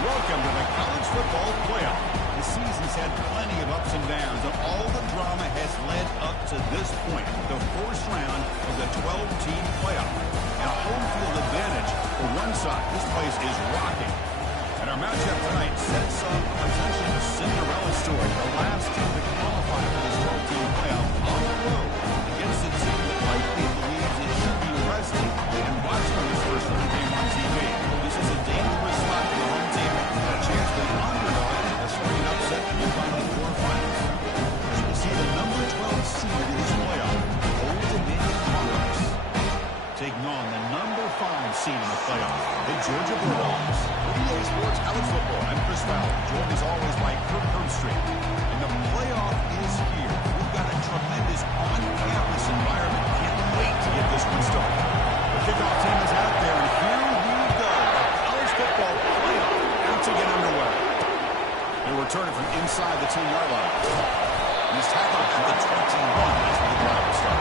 Welcome to the College Football Playoff. The season's had plenty of ups and downs, and all the drama has led up to this point, the first round of the 12-team playoff. And a home field advantage for one side. This place is rocking. And our matchup tonight sets up potentially a Cinderella story. The last team to qualify for this 12-team playoff on the road against a team that likely believes it should be resting and watching this first round game on TV. This is a dangerous spot for the home team and a chance for the underdog to spring an upset and move on to the quarterfinals. As we see the number 12 seed in this playoff, Old Dominion Monarchs, taking on the number 5 seed in the playoff, the Georgia Bulldogs. EA Sports College Football. I'm Chris Fowler, joined as always by Kirk Herbstreit. And the playoff is here. We've got a tremendous on-campus environment. Can't wait to get this one started. The kickoff team is out there, and here we go. The college football playoff out to get underway. They return it from inside the 10-yard line. And he's tackled at the 21 as the drive will start.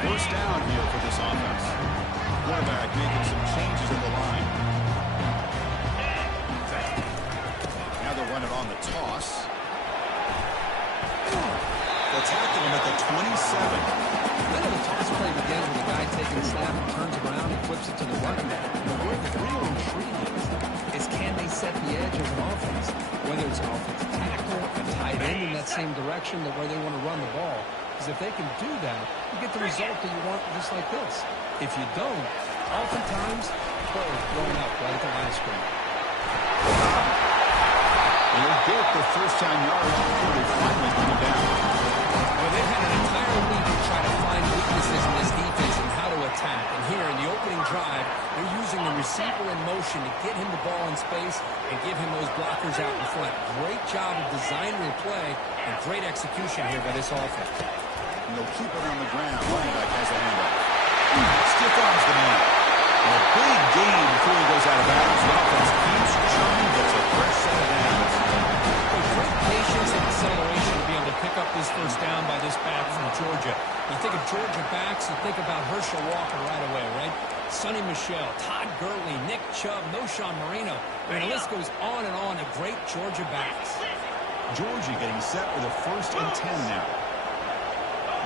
First down here for this offense. Quarterback making some changes at the line. Now they'll run it on the toss. They'll tackle him at the 27. I know the toss play begins with a guy taking a snap and turns around and flips it to the running back. But where the real intrigue is can they set the edge as an offense? Whether it's an offensive tackle, a tight end in that same direction that where they want to run the ball. Because if they can do that, you get the result that you want just like this. If you don't, oftentimes, play is blown up right at the line of scrimmage. They'll get the first-time yardage before they finally bring it down. Well, they've had an entire week to try to find weaknesses in this defense and how to attack. And here in the opening drive, they're using the receiver in motion to get him the ball in space and give him those blockers out in front. Great job of designing the play and great execution here by this offense. And they'll keep it on the ground. Running back has a handoff. Stiff arms the man. And a big gain before he goes out of bounds. The offense keeps churning, gets a fresh set of downs. Great patience and acceleration to be able to pick up this first down by this back from Georgia. You think of Georgia backs, you think about Herschel Walker right away, right? Sonny Michel, Todd Gurley, Nick Chubb, Knowshon Moreno. I mean, the list goes on and on of great Georgia backs. Georgia getting set for the 1st and 10 now.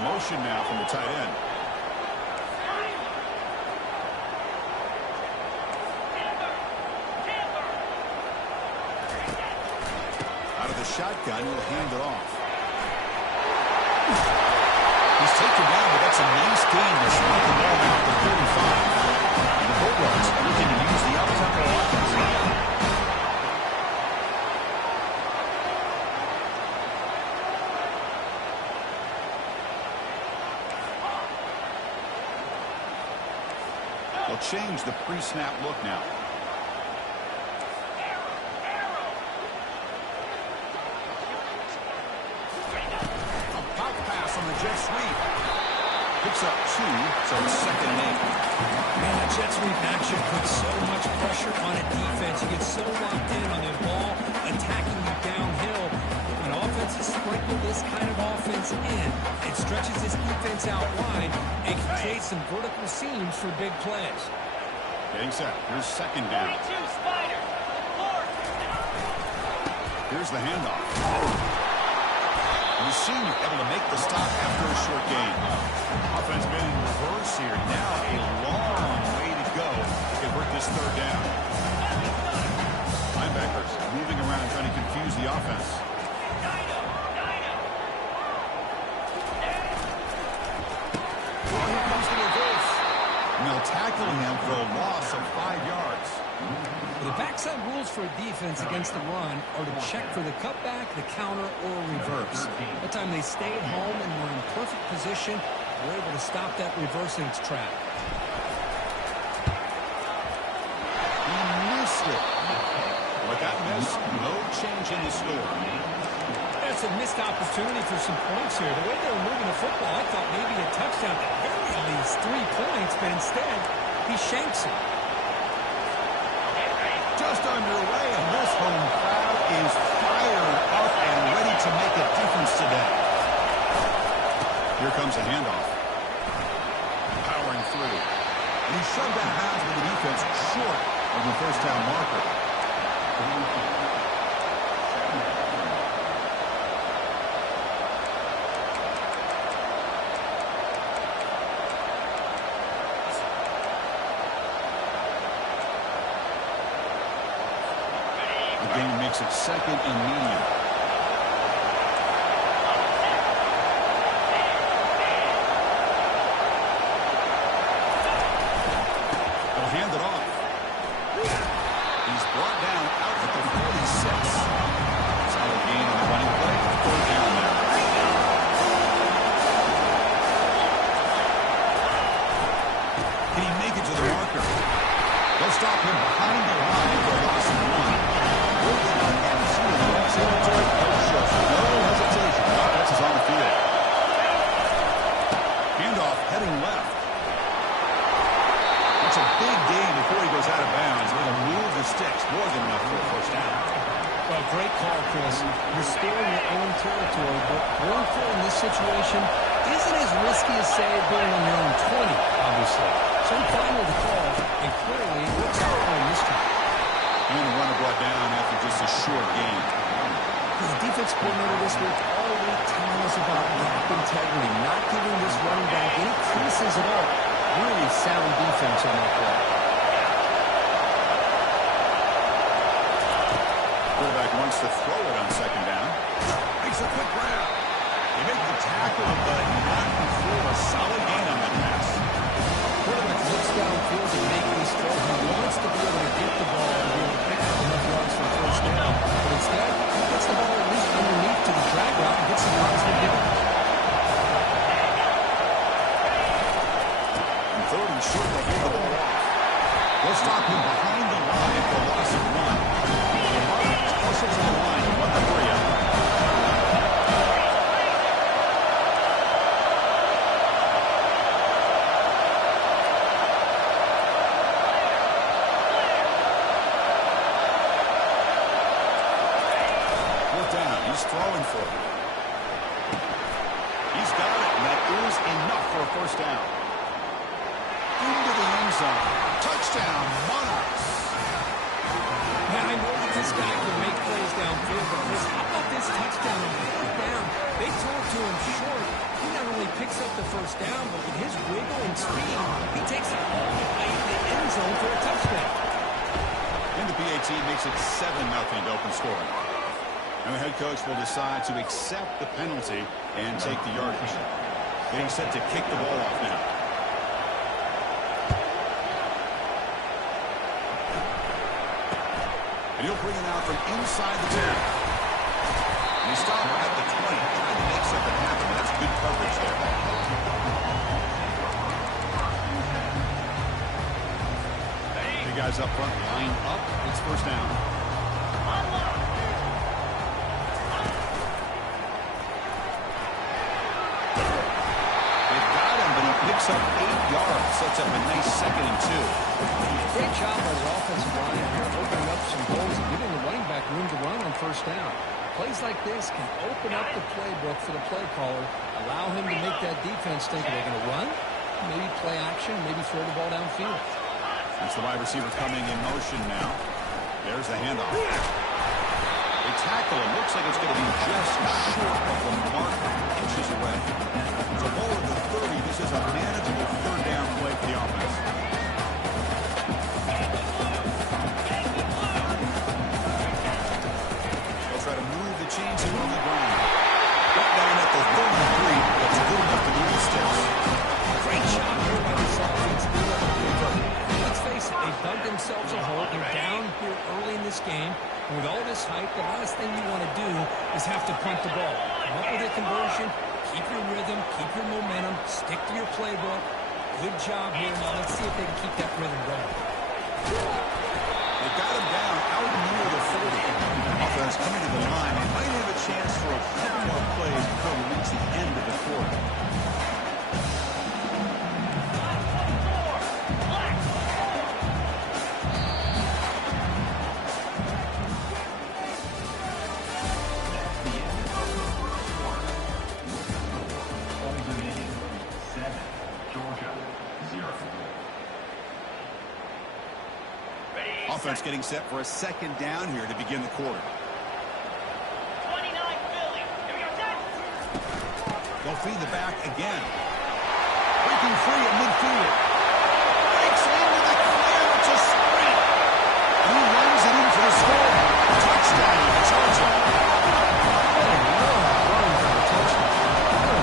Motion now from the tight end. Out of the shotgun, he'll hand it off. He's taken down, but that's a nice gain to swat the ball out to 35. And the Bulldogs looking to use the up-tempo offense. They'll change the pre-snap look now. A pop pass on the jet sweep. Picks up 2, so it's 2nd and 8. Man, that jet sweep action puts so much pressure on a defense. You get so locked in on the ball, attacking you downhill. When offenses sprinkle this kind of offense in, it stretches this defense out wide and can create some vertical seams for big plays. Getting set. Here's 2nd down. Here's the handoff. And the senior able to make the stop after a short gain. Offense been in reverse here. Now a long way to go to convert this 3rd down. Linebackers moving around trying to confuse the offense. Well, here comes the And they'll tackle him for a loss of 5 yards. The backside rules for a defense against the run are to check for the cutback, the counter, or reverse. That time they stayed home and were in perfect position. They were able to stop that reverse in its track. He missed it. With that miss, no change in the score. That's a missed opportunity for some points here. The way they were moving the football, I thought maybe a touchdown, at very least 3 points, but instead, he shanks it. Just underway, and this home crowd is fired up and ready to make a difference today. Here comes a handoff. Powering through. And he's shoved out of bounds with the defense short of the first down marker. The game makes it second and medium. They'll hand it off. He's brought down out at the 46. Solid gain on the running play. 4th down there. Can he make it to the marker? They'll stop him behind the line for a loss of 1. No hesitation. Offense is on the field. Handoff heading left. That's a big gain before he goes out of bounds. It'll move the sticks more than enough for a first down. Well, great call, Chris. You're still in your own territory, but going for it in this situation isn't as risky as, say, being on your own 20, obviously. So I'm fine with the call, and clearly it looks out for him this time. And the runner brought down after just a short gain. The defense coordinator this week already telling us about gap integrity, not giving this running back any creases at all. Really sound defense on that play. Quarterback wants to throw it on second down. Makes a quick grab. They make the tackle, but not before a solid gain on that pass. Quarterback looks downfield to make this throw. He wants to be able to get the ball and be able to pick up enough yards for a first down. But instead, he gets the ball at least underneath to the drag route and gets some positive yards. And 3rd and short, they give the ball off. They'll stop him behind the line for a loss of 1. Closer to the line, 1-3. He's throwing for it. He's got it, and that is enough for a first down. Into the end zone. Touchdown, Monarchs. Man, I know that this guy can make plays downfield, but Chris, how about this touchdown on 4th down? They throw it to him short. He not only picks up the first down, but with his wiggle and speed, he takes it all the way to the end zone for a touchdown. And the PAT makes it 7-0 to open scoring. And the head coach will decide to accept the penalty and take the yardage. Getting set to kick the ball off now. And he'll bring it out from inside the 10. And he stopped at the 20, trying to make something happen. That's good coverage there. The guys up front line up. It's first down. Picks up 8 yards, sets up a nice 2nd and 2. Great job by the offensive line here, opening up some holes and giving the running back room to run on first down. Plays like this can open up the playbook for the play caller, allow him to make that defense think they're going to run, maybe play action, maybe throw the ball downfield. That's the wide receiver coming in motion now. There's the handoff. They tackle him. Looks like it's going to be just short of the mark, inches away. It's a ball at the 30. This is a manageable 3rd down play for the offense. They'll try to move the chains here on the ground. Got down at the 33. That's good enough to move the sticks. Great job here by this offense. this game. And with all this hype, the last thing you want to do is have to punt the ball. Come up with a conversion, keep your rhythm, keep your momentum, stick to your playbook. Good job here. Now let's see if they can keep that rhythm going. They got him down out near the 40. Offense coming to the line. They might have a chance for a couple more plays before we reach the end of the quarter. Offense getting set for a second down here to begin the quarter. 29 Philly. Here we go, set. They'll feed the back again. Breaking free at midfield. Breaks into the clear. It's a sprint. He runs it in for the score. Touchdown, Georgia.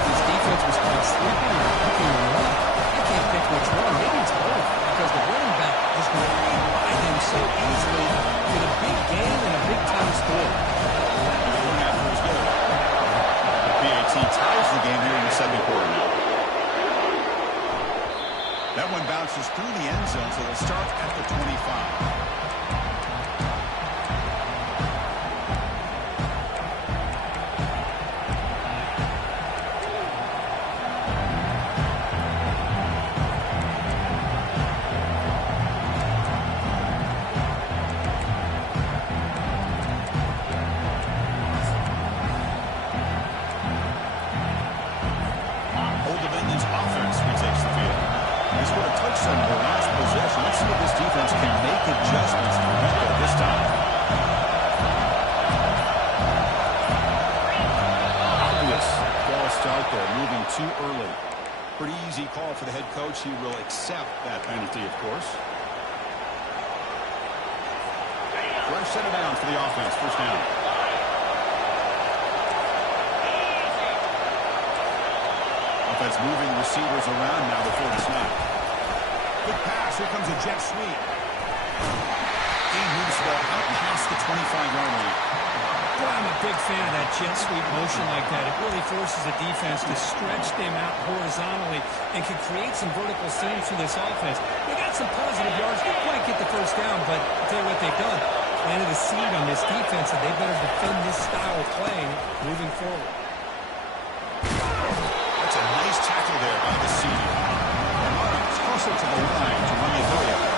This defense was kind of sleeping or looking to run. I can't pick which one. Maybe it's both because the running back just went by him so easily with a big game and a big-time score. The one after is good. The PAT ties the game here in the second quarter now. That one bounces through the end zone, so they'll start at the 25. Too early. Pretty easy call for the head coach. He will accept that penalty, of course. Fresh set of downs for the offense. First down. Offense moving receivers around now before the snap. Good pass. Here comes a jet sweep. He moves the ball out past the 25-yard line. Boy, I'm a big fan of that jet sweep motion like that. It really forces the defense to stretch them out horizontally and can create some vertical seams for this offense. They got some positive yards. Didn't quite get the first down, but I'll tell you what they've done. Planted a seed on this defense, and they better defend this style of play moving forward. That's a nice tackle there by the senior. It's closer to the line to run the area.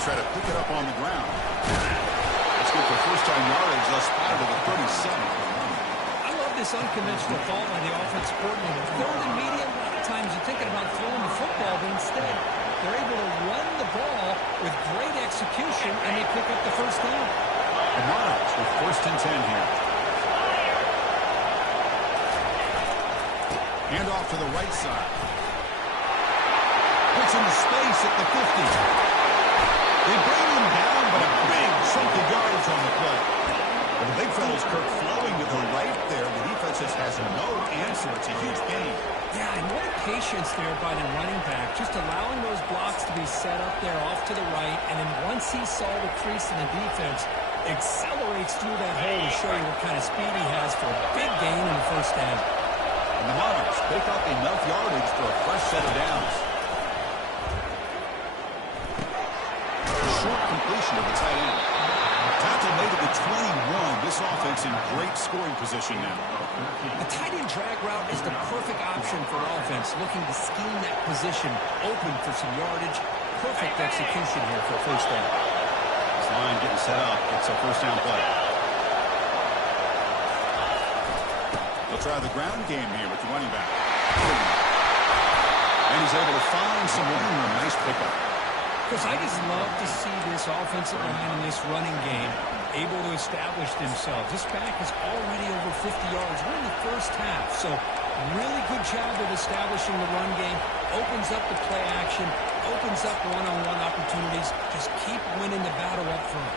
Try to pick it up on the ground. Let's get the first-time yardage. They'll spot it at the 37. I love this unconventional thought by the offensive coordinator. Third and medium, a lot of times you're thinking about throwing the football, but instead they're able to run the ball with great execution, and they pick up the first down. The Monarchs with first and 10 here. Hand off to the right side. Puts into space at the 50. They bring him down, but a big chunk of yards on the play. Well, the big fellow's Kirk flowing to the right there. The defense just has no answer. It's a huge gain. Yeah, and what patience there by the running back, just allowing those blocks to be set up there off to the right, and then once he saw the crease in the defense, accelerates through that hole to show you what kind of speed he has for a big gain in the first down. And the Monarchs pick up enough yardage for a fresh set of downs. Short completion of the tight end. Tackle made at the 21. This offense in great scoring position now. A tight end drag route is the perfect option for offense, looking to scheme that position open for some yardage. Perfect execution here for a first down. This line getting set up. It's a first down play. They'll try the ground game here with the running back. And he's able to find some running room. Nice pickup. Because I just love to see this offensive line in this running game able to establish themselves. This back is already over 50 yards. We're in the first half, so really good job of establishing the run game. Opens up the play action, opens up one-on-one opportunities. Just keep winning the battle up front.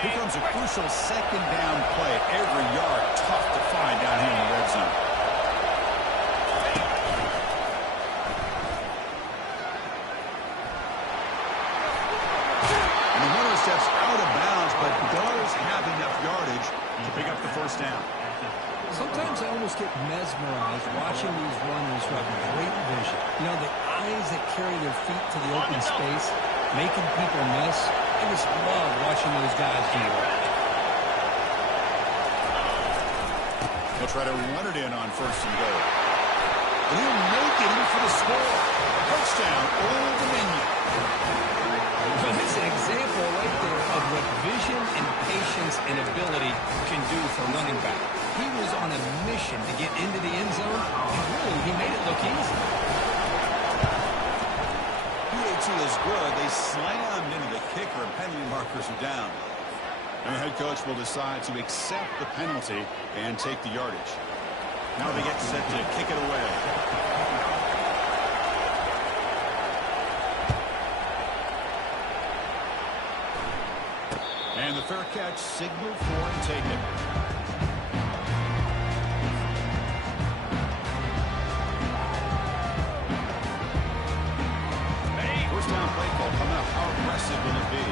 Here comes a crucial second down play. Every yard tough to find down here in the red zone. to pick up the first down. Sometimes I almost get mesmerized watching these runners who have great vision. You know, the eyes that carry their feet to the open space, making people miss. I just love watching those guys do that. He'll try to run it in on first and goal. And he'll make it in for the score. Touchdown, Old Dominion. But it's an example right there of what vision and patience and ability can do for a running back. He was on a mission to get into the end zone, and really, he made it look easy. PAT is good. They slammed into the kicker, and penalty markers are down. And the head coach will decide to accept the penalty and take the yardage. Now they get set to kick it away. And the fair catch signaled for and taken. First down play call coming up. How aggressive will it be?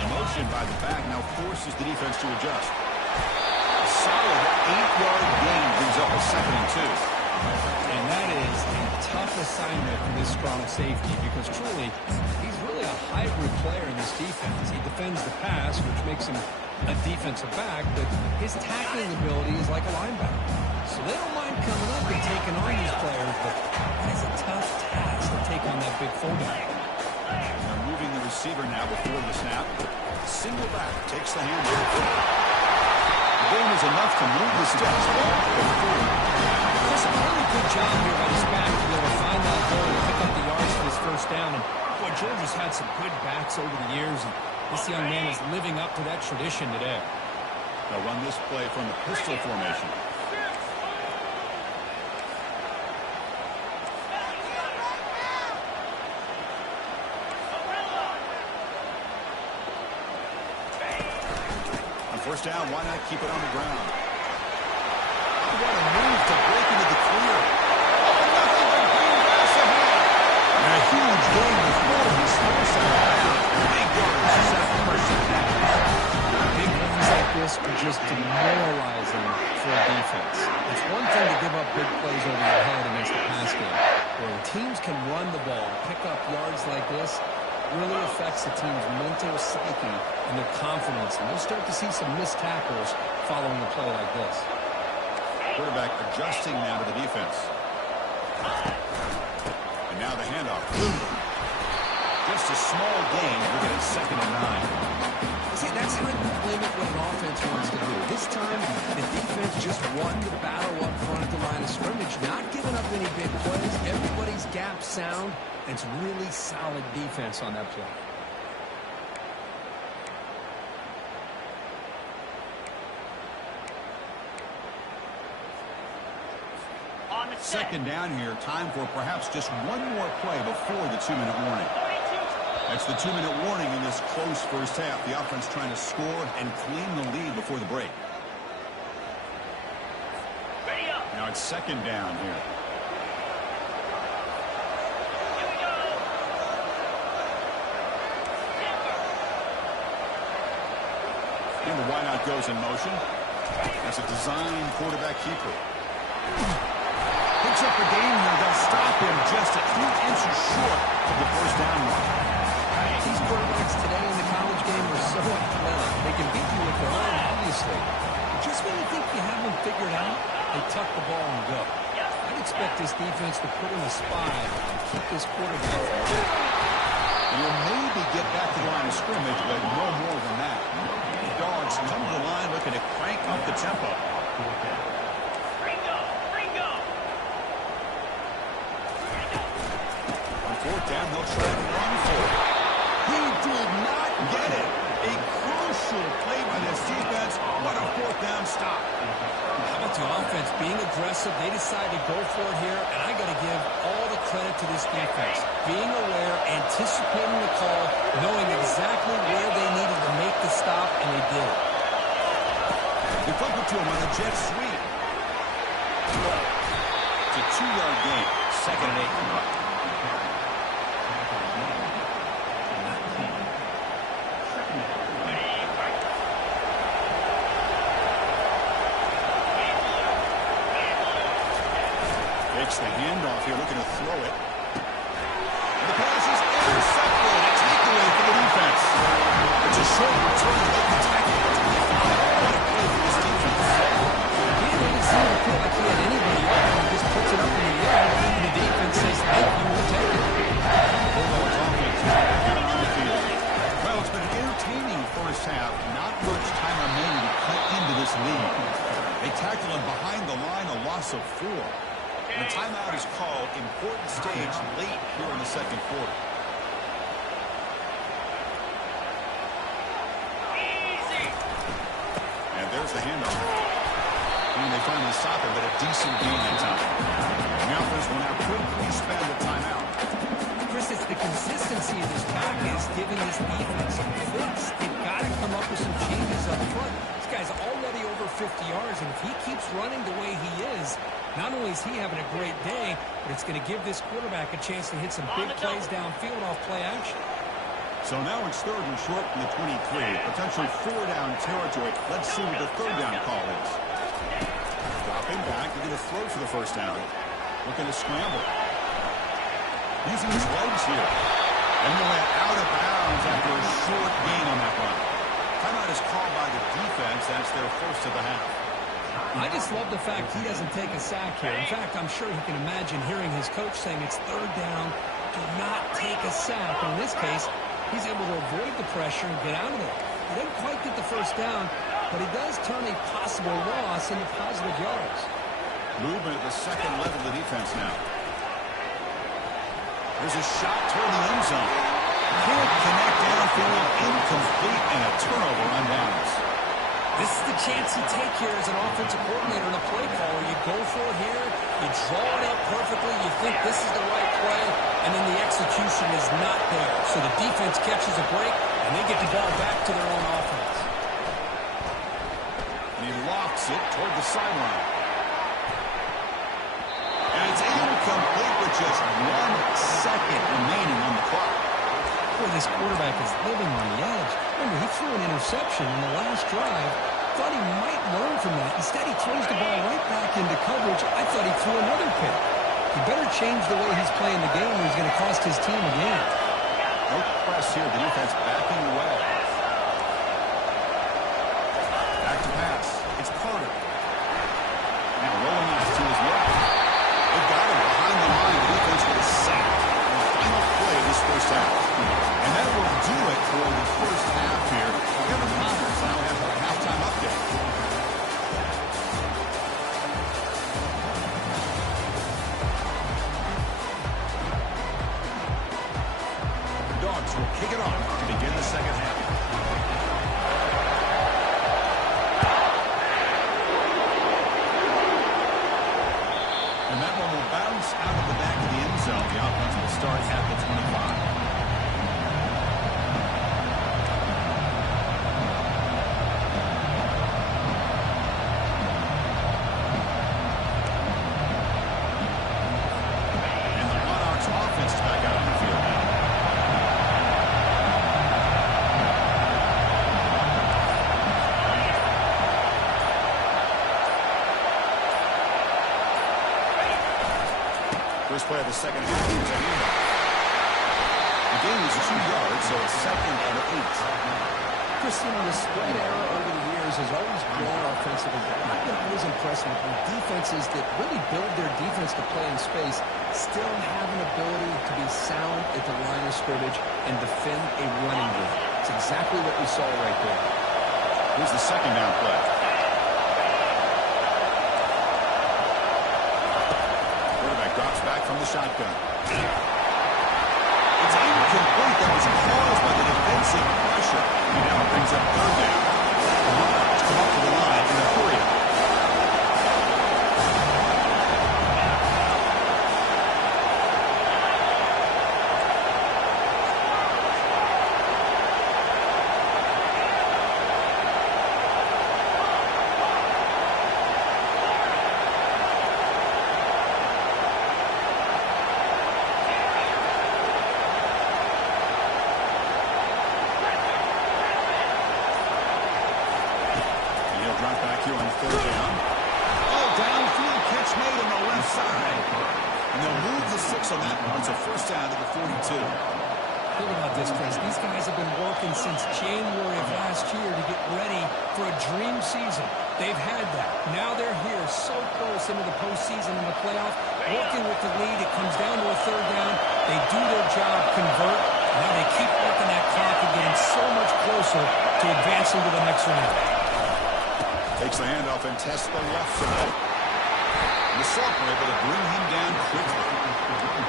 The motion by the back now forces the defense to adjust. A solid 8-yard gain brings up a 2nd and 2. And that is a tough assignment for this strong safety because truly, he's really a hybrid player in this defense. He defends the pass, which makes him a defensive back, but his tackling ability is like a linebacker. So they don't mind coming up and taking on these players, but it is a tough task to take on that big fullback. They're moving the receiver now before the snap. Single back takes the handoff. The game is enough to move the steps. Just a really good job here by this back to be able to find that hole and pick up the yards for this first down. And boy, Georgia's had some good backs over the years, and this young man is living up to that tradition today. They'll run this play from the pistol formation. On first down, why not keep it on the ground? What a move to break into the clear. Nothing but green grass ahead. And a huge gain before he smashed out of bounds. Big yards to set the first down. Big runs like this are just demoralizing for a defense. It's one thing to give up big plays over your head against the pass game. Where teams can run the ball, pick up yards like this, really affects the team's mental psyche and their confidence. And you'll start to see some missed tackles following a play like this. Quarterback adjusting now to the defense. And now the handoff. Just a small gain. We'll get it 2nd and 9. See, that's how you limit what an offense wants to do. This time, the defense just won the battle up front at the line of scrimmage, not giving up any big plays. Everybody's gap sound. And it's really solid defense on that play. Second down here. Time for perhaps just one more play before the 2-minute warning. That's the 2-minute warning in this close first half. The offense trying to score and claim the lead before the break. Now it's 2nd down here. And the wideout goes in motion. That's a design quarterback keeper. Picks up a gain here. They'll stop him just a few inches short of the first down mark. These quarterbacks today in the college game are so athletic. They can beat you with their arm, obviously. But just when you think you have them figured out, they tuck the ball and go. I'd expect this defense to put in a spy and keep this quarterback from it. You'll maybe get back to the line of scrimmage, but no more than that. The Dogs come to the line looking to crank up the tempo. On 4th down, they'll try to run for it. He did not get it. A crucial play by this defense. What a 4th down stop. How about the offense being aggressive? They decided to go for it here, and I got to give all the credit to this defense. Being aware, anticipating the call, knowing exactly where they needed to make the stop, and they did it. They flip it to him on the jet sweep. It's a 2-yard gain. 2nd and 8. Fakes the handoff here, looking to throw it. And the pass is intercepted. A takeaway for the defense. It's a short return. They can tackle it. What a play for this defense. He didn't seem to feel like he had anybody open. He just puts it up in the air, and the defense says, thank you, we'll take it. Bulldogs offense is back out on the field. Well, it's been an entertaining first half. Not much time remaining to cut into this lead. They tackle him behind the line, a loss of 4. And a timeout is called. Important stage late here in the second quarter. Easy. And there's the handoff. And they finally stop it, but a decent gain that time. And the offense will now quickly spend the timeout. Chris, it's the consistency of this pack is giving this defense some fits. They've got to come up with some changes up front. This guy's already over 50 yards, and if he keeps running the way he is, not only is he having a great day, but it's going to give this quarterback a chance to hit some big plays downfield off play action. So now it's 3rd and short from the 23. Potentially 4-down territory. Let's see what the 3rd down call is. Dropping back. They're going to throw for the first down. Looking to scramble. Using his legs here. And he went out of bounds after a short gain on that run. Timeout is called by the defense. That's their first of the half. I just love the fact he doesn't take a sack here. In fact, I'm sure he can imagine hearing his coach saying it's 3rd down, do not take a sack. And in this case, he's able to avoid the pressure and get out of there. He doesn't quite get the first down, but he does turn a possible loss into positive yards. Movement at the second level of the defense now. There's a shot toward the end zone. Can't connect downfield, incomplete, and a turnover on downs. This is the chance you take here as an offensive coordinator and a play caller. You go for it here, you draw it up perfectly, you think this is the right play, and then the execution is not there. So the defense catches a break, and they get the ball back to their own offense. And he lofts it toward the sideline. And it's incomplete with just 1 second remaining on the clock. Boy, this quarterback is living on the edge. Remember, he threw an interception in the last drive. Thought he might learn from that. Instead, he throws the ball right back into coverage. I thought he threw another pick. He better change the way he's playing the game or he's going to cost his team a game. No press here. The defense backing away. Back to pass. It's Carter. Now rolling out to his left. They've got him behind the line. The defense with a sack. The final play of this first half. And that will do it for the first half here. Kevin Connors now has our halftime update. The Dogs will kick it off to begin the second half. And that one will bounce out of the back of the end zone. The offense will start at the 25. First play of the second half. Here's a handoff. The gain is 2 yards, so it's 2nd and 8. Chris, the spread era over the years has always grown offensively. I've been always impressed with defenses that really build their defense to play in space, still have an ability to be sound at the line of scrimmage and defend a running game. It's exactly what we saw right there. Here's the second down play. Drops back from the shotgun. It's incomplete. That was caused by the defensive pressure. And now it brings up 3rd down. The Monarchs come up to the line in a hurry. Drop back here on 3rd down. Oh, downfield catch made in the left side. And they'll move the 6 on that one. It's a first down to the 42. Think about this, Chris. These guys have been working since January of last year to get ready for a dream season. They've had that. Now they're here so close into the postseason and the playoff, working with the lead. It comes down to a third down. They do their job, convert. Now they keep working that clock and getting so much closer to advancing to the next round. Takes the handoff and tests the left side. The Sauk were able to bring him down quickly.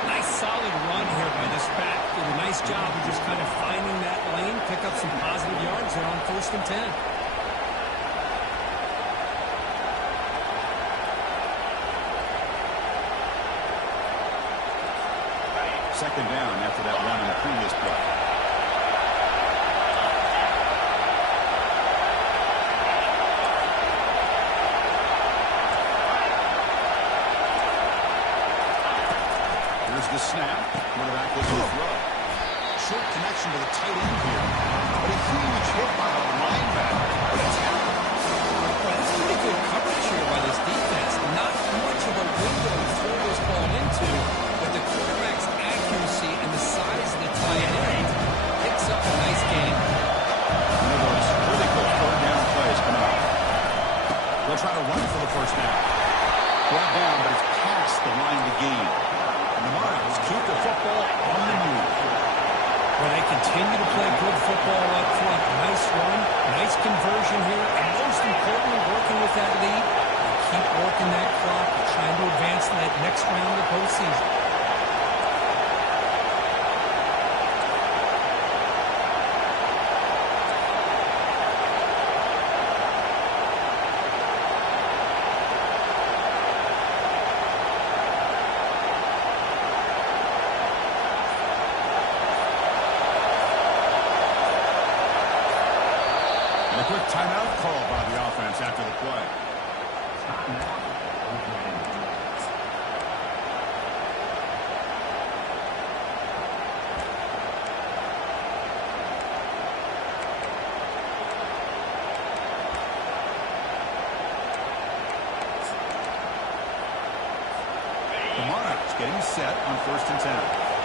Nice solid run here by this back. Did a nice job of just kind of finding that lane, pick up some positive yards there on 1st and 10. Second down after that run in the previous play. Here's the snap. Quarterback will throw. Short connection to the tight end here. But a huge hit by the linebacker. Well, that's pretty good coverage here by this defense. Not much of a window to throw this ball into, but the quarterback's accuracy and the size of the tight end picks up a nice game. One of those really good third down plays coming up. They'll try to run for the first down. Brought down, but it's past the line to gain. And the Miles keep the football on the move. Well, they continue to play good football up front. Nice run, nice conversion here, and most importantly, working with that lead, they keep working that clock and trying to advance to that next round of the postseason. And a quick timeout called by the offense after the play. The Monarchs getting set on 1st and 10.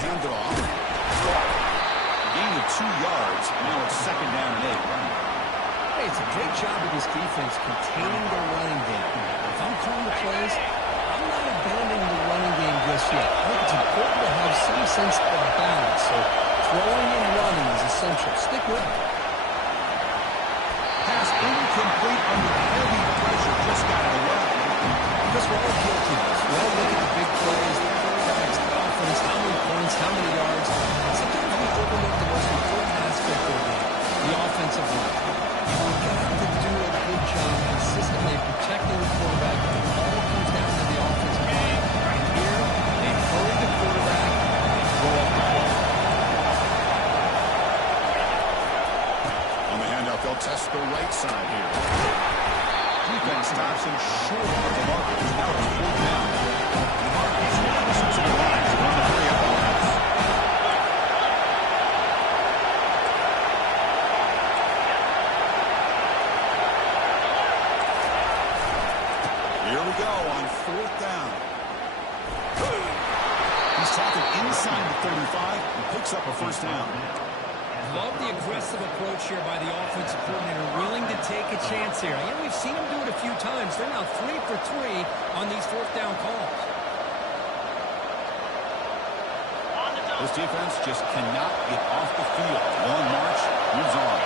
Hand it off. Gain of 2 yards. Now it's 2nd down and 8. Hey, it's a great job of this defense containing their running game. If I'm calling the plays, I'm not abandoning the running game just yet. I think it's important to have some sense of balance. So throwing and running is essential. Stick with it. Pass incomplete under heavy pressure. Just got it away. Because we're all guilty of this. We all look at the big plays, the quarterbacks, the offense, how many points, how many yards. Sometimes we overlook the most important aspect of the game, the offensive line. You've got to do a good job consistently protecting the quarterback. It all comes down to the offensive line. And here, they hurry the quarterback and they throw up the ball. On the handoff, they'll test the right side here. Defense stops him short of the mark. Now it's 4th down. The Monarchs listen to the line to run the 3 offense. Here we go on 4th down. He's talking inside the 35 and picks up a first down. Love the aggressive approach here by the offensive coordinator, willing to take a chance here. And we've seen him do it a few times. They're now 3 for 3 on these 4th down calls. This defense just cannot get off the field. Long march moves on.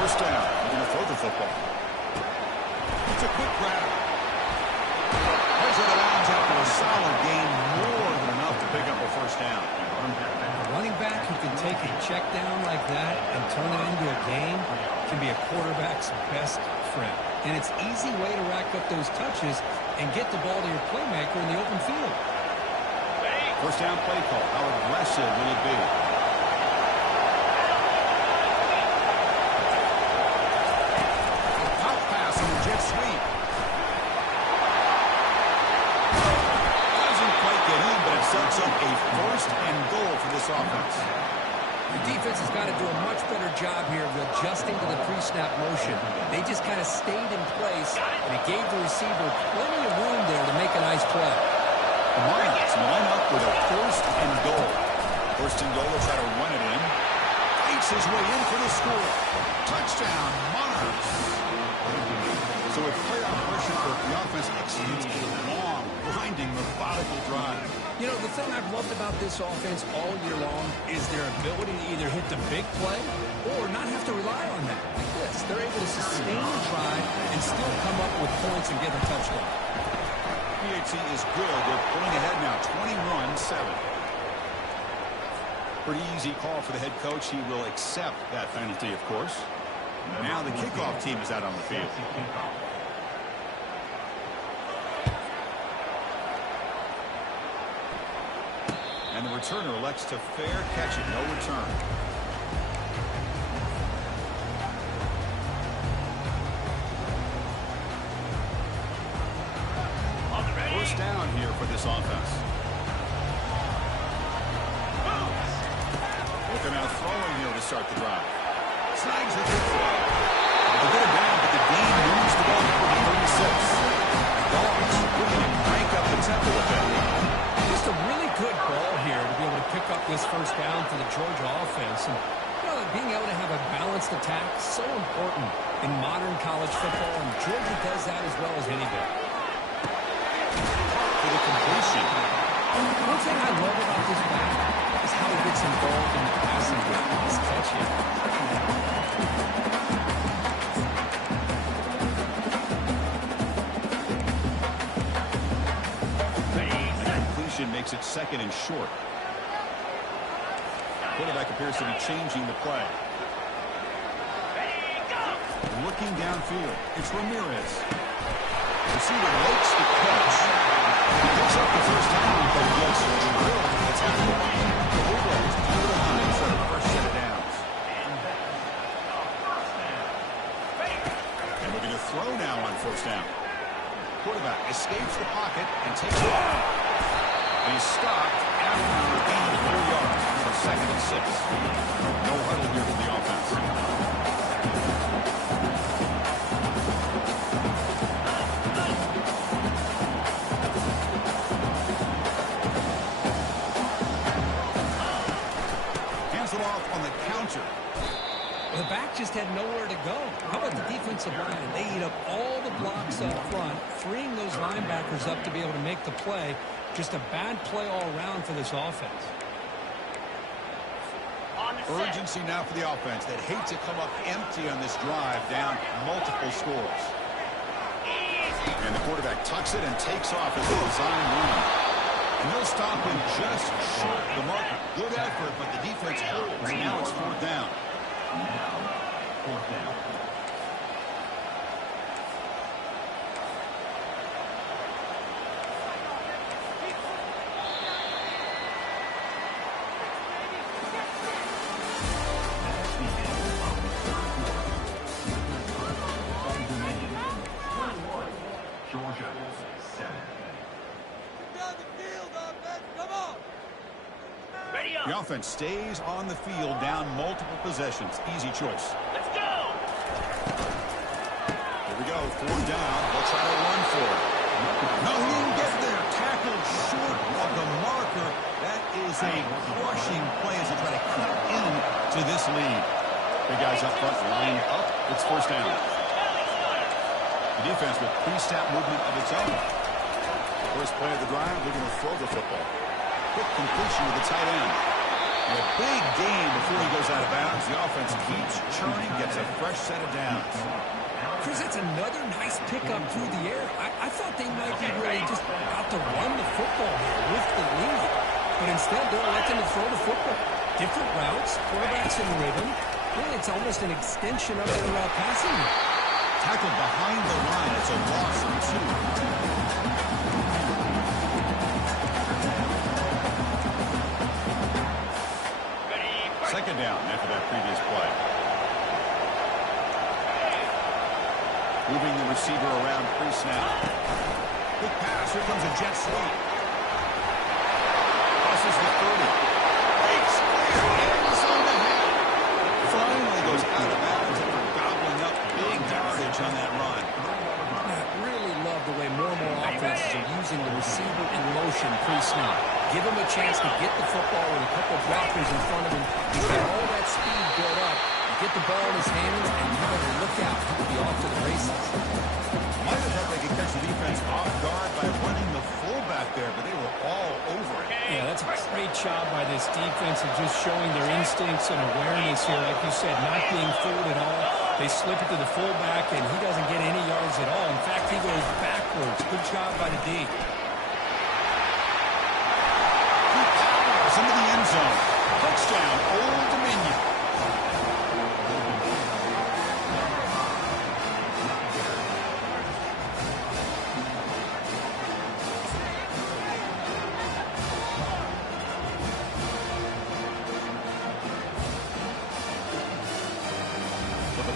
First down. They're going to throw the football. It's a quick grab. Plays it around after a solid gain, more than enough to pick up a first down. A running back who can take a check down like that and turn it into a game can be a quarterback's best friend. And it's an easy way to rack up those touches and get the ball to your playmaker in the open field. First down play call. How aggressive will it be? Out pass on the jet sweep. Doesn't quite get in, but it sets up a first and goal for this offense. The defense has got to do a much better job here of adjusting to the pre-snap motion. They just kind of stayed in place, and it gave the receiver plenty of room there to make a nice play. The Monarchs line up with a first and goal. First and goal, will try to run it in. Fights his way in for the score. Touchdown, Monarchs. So with playoff pressure, the offense executes a long, grinding, methodical drive. You know, the thing I've loved about this offense all year long is their ability to either hit the big play or not have to rely on that. Like this, they're able to sustain the drive and still come up with points and get a touchdown. PAT is good. They're pulling ahead now, 21-7. Pretty easy call for the head coach. He will accept that penalty, of course. Now the kickoff team is out on the field. And the returner elects to fair catch it. No return. First down here for this offense. Looking out throwing here to start the drive. Snags it. They get it down, but the gain moves the ball over to 36. Dogs looking to crank up the tempo a bit. Just a really good ball here to be able to pick up this first down for the Georgia offense. And, you know, being able to have a balanced attack is so important in modern college football, and Georgia does that as well as anybody. For the completion. One thing I love about this back is how he gets involved in the passing game. Nice catch here. Makes it second and short. Quarterback appears to be changing the play. Looking downfield. It's Ramirez. Receiver makes the catch. He picks up the first down, but he gets drilled to the tackle. The Bulldogs pull behind for the first set of downs. And looking to throw now on first down. Quarterback escapes the pocket and takes it off. He's stopped after a gain of 4 yards for second and 6. No huddle here for the offense. Hands it off on the counter. The back just had nowhere to go. How about the defensive line? They eat up all the blocks up front, freeing those linebackers up to be able to make the play. Just a bad play all around for this offense. Urgency now for the offense that hate to come up empty on this drive, down multiple scores. And the quarterback tucks it and takes off as a design run. And they'll stop him just short of the marker. Good effort, but the defense holds. Now it's fourth down. Fourth down. The offense stays on the field, down multiple possessions. Easy choice. Let's go. Here we go. Fourth down. They'll try to run for it. No, he didn't get there. Tackled short of the marker. That is a crushing play as they try to cut into this lead. The guys up front lined up. It's first down. The defense with pre-snap movement of its own. First play of the drive, looking to throw the football. Quick completion with the tight end. And a big gain before he goes out of bounds. The offense keeps churning, gets a fresh set of downs. Chris, that's another nice pickup through the air. I thought they might be really just about to run the football here with the lead. But instead, they're electing to throw the football. Different routes, quarterbacks in rhythm. Really, it's almost an extension of their passing. Tackled behind the line. It's a loss of 2. Second down after that previous play. Moving the receiver around pre-snap. Quick pass. Here comes a jet sweep. Crosses the 30. Breaks clear. And is on the head. Finally goes out of bounds after gobbling up big yardage on that run. I really love the way more and more offenses are using the receiver in motion pre-snap. Give him a chance to get the football with a couple blockers in front of him. He's got all that speed built up. Get the ball in his hands, and you better look out. He could be off to the races. Might have thought they could catch the defense off guard by running the fullback there, but they were all over it. Yeah, that's a great job by this defense of just showing their instincts and awareness here. Like you said, not being fooled at all. They slip it to the fullback, and he doesn't get any yards at all. In fact, he goes backwards. Good job by the D. He powers into the end zone. Touchdown, Old Dominion.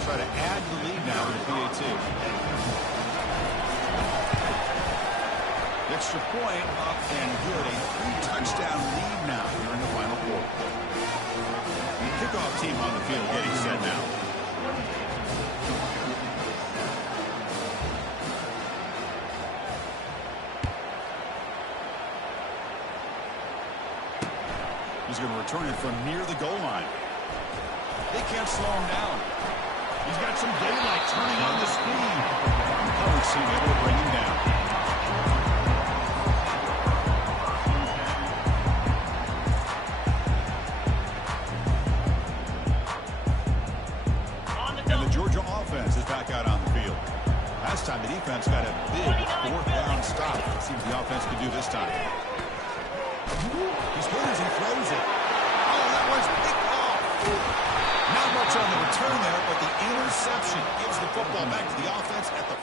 Try to add the lead now with PAT. Extra point up and good. A 3-touchdown lead now here in the final quarter. The kickoff team on the field getting set now. He's going to return it from near the goal line. They can't slow him down. He's got some daylight turning on the speed. Coverage team able to bring him down. And the Georgia offense is back out on the field. Last time the defense got a big fourth down stop. It seems the offense could do this time. He spins and throws it. Oh, that was picked off. Not much on the return there, but the interception gives the football back to the offense at the...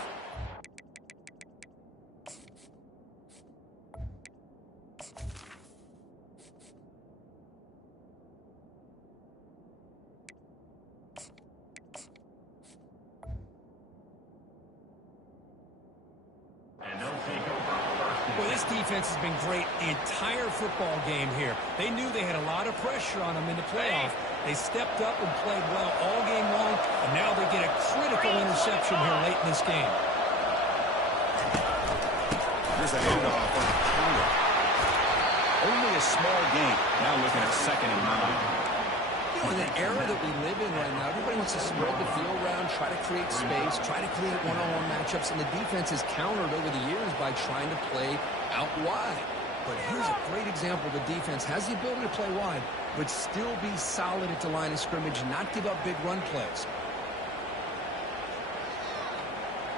Well, this defense has been great the entire football game here. They knew they had a lot of pressure on them in the playoff. They stepped up and played well all game long, and now they get a critical interception here late in this game. Here's a handoff on the counter. Only a small gain. Now looking at 2nd and 9. You know, in the era that we live in right now, everybody wants to spread the field around, try to create space, try to create one-on-one matchups, and the defense has countered over the years by trying to play out wide. But here's a great example. The defense has the ability to play wide, but still be solid at the line of scrimmage and not give up big run plays.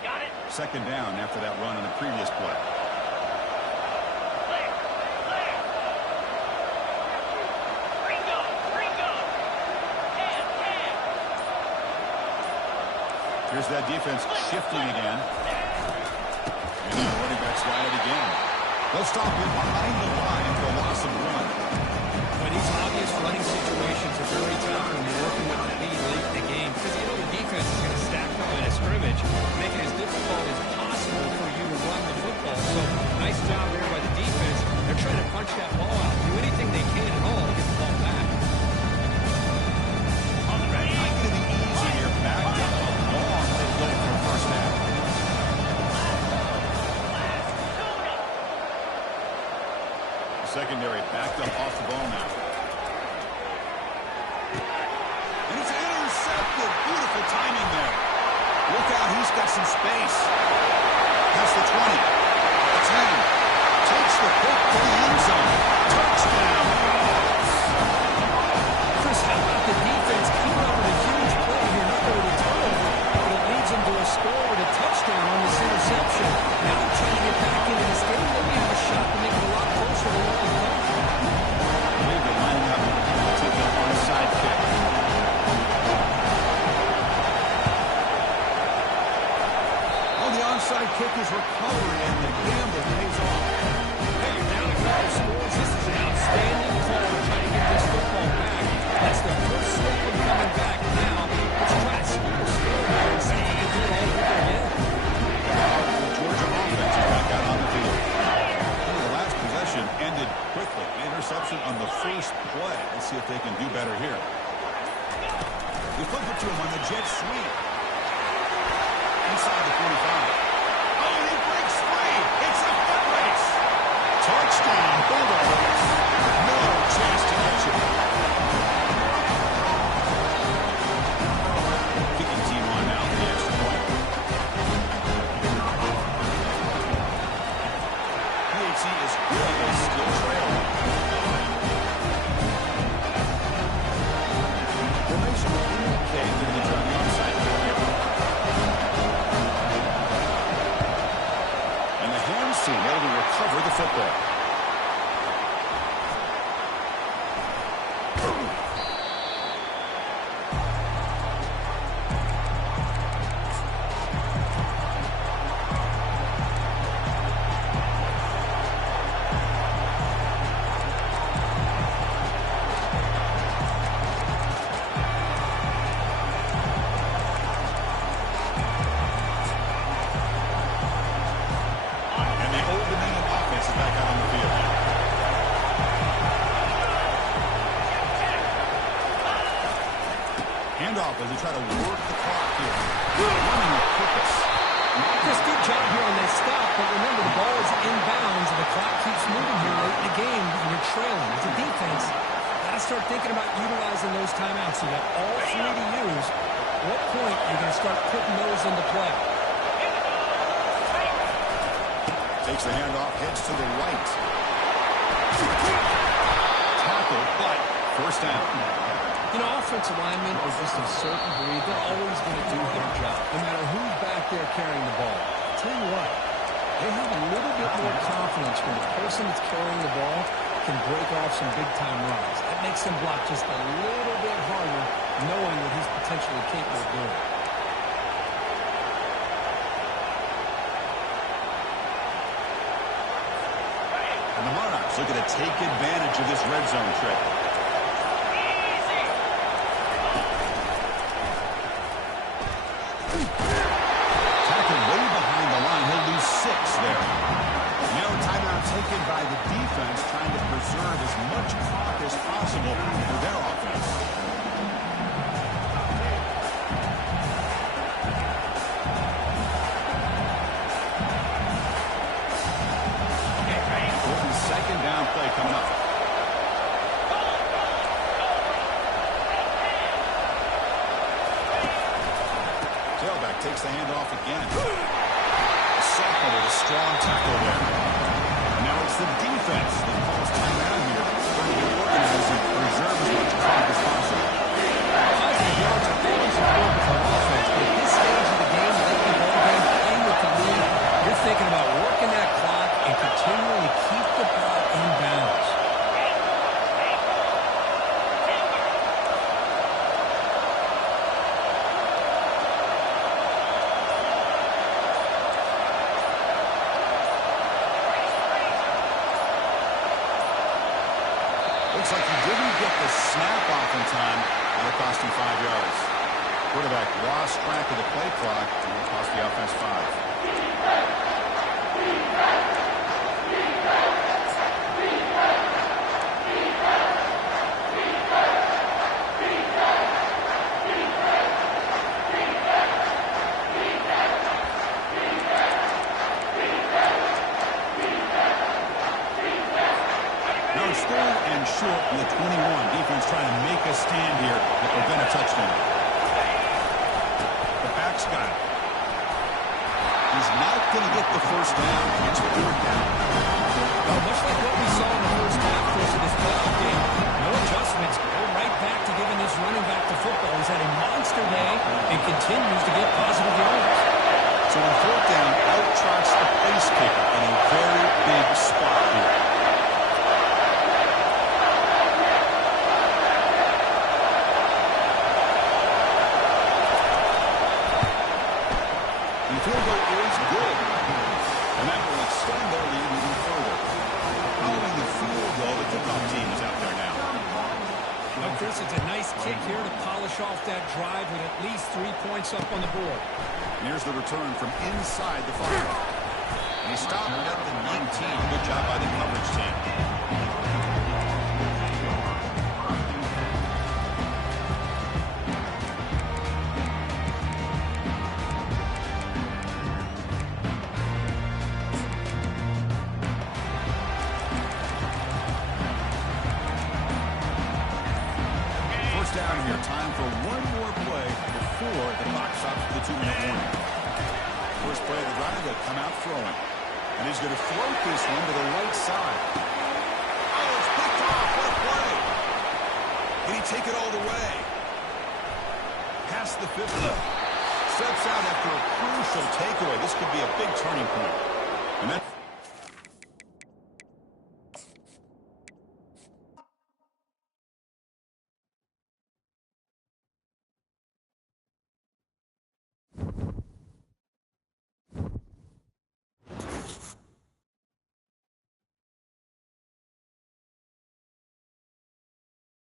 Got it. 2nd down after that run on the previous play. Clear. Clear. Ringo. Ringo. Can. Here's that defense shifting again. And now the running backs got it again. They'll stop him behind the line for a loss of 1. But these obvious running situations are very tough when you're working with the lead late in the game, because you know the defense is going to stack the line of scrimmage, make it as difficult as possible for you to run the football. So, nice job there by the defense. They're trying to punch that ball out, do anything they can at all to get the ball back. On the ready. Not going to be easy here. Back up long. They're going for a first down. Secondary backed up off the ball now. And it's intercepted. Beautiful timing there. Look out, he's got some space. That's the 20. The 10. Takes the pick to the end zone. Touchdown. Chris, how about the defense coming up with a huge play here, not only a turnover, but it leads them to a score with a touchdown on this interception. Now they're trying to get back into this game. They'll be have a shot to make it a lot closer than what they've done. I believe they're lining up to take the onside kick. Oh, the onside kick is recovered, and the ended quickly. Interception on the first play. Let's see if they can do better here. They flip it to him on the jet sweep. Inside the 45. Oh, and he breaks free. It's a foot race. Touchdown, Bulldogs. No chance to catch it. Kicking team on now for the extra point. PHC is good. They still trail. Formation will indicate that he's on the onside here. And the hands team able to recover the football. Handoff as they try to work the clock here. Running with purpose. Just good job here on that stop, but remember the ball is inbounds and the clock keeps moving here late in the game and you're trailing. As a defense, got to start thinking about utilizing those timeouts. You got all three to use. At what point are you going to start putting those into play? Takes the handoff, heads to the right. Tackle, but first down. You know, offensive linemen are just a certain breed. They're always going to do their job, no matter who's back there carrying the ball. I'll tell you what, they have a little bit more confidence when the person that's carrying the ball can break off some big-time runs. That makes them block just a little bit harder, knowing what he's potentially capable of doing. And the Monarchs looking to take advantage of this red zone trip. Tackled way behind the line. He'll lose 6 there. Now timeout taken by the defense, trying to preserve as much clock as possible for their offense. Important second down play coming up. Tailback takes the handoff again. Second with a strong tackle there. And now it's the defense that calls timeout here. Trying to get organized and preserve as much clock as possible. Positive yards are always important for offense, but at this stage of the game, late in the ball game, playing with the lead, you're thinking about working that clock and continuing to keep the ball in bounds. Looks like he didn't get the snap off in time. That'll cost him 5 yards. Quarterback lost track of the play clock, and it'll cost the offense 5. Now it's 3rd and short in the 21. Defense trying to make a stand here to prevent a touchdown. The back's got it. He's not going to get the first down. It's 4th down. Well, much like what we saw in the first half course of this playoff game, no adjustments. Go right back to giving this running back to football. He's had a monster day and continues to get positive yards. So on 4th down, out trots the place kicker in a very big spot here. The field goal is good. And that will extend their lead even further. Following the field goal, the kickoff team is out there now. Well, Chris, it's a nice kick here to polish off that drive with at least 3 points up on the board. And here's the return from inside the 5. And he stopped at the 19. Good job by the coverage team. for one more play before the clock stops for the 2-minute warning. First play of the drive, they'll come out throwing. And he's going to float this one to the right side. Oh, it's picked off. What a play. Can he take it all the way? Past the 50. Steps out after a crucial takeaway. This could be a big turning point.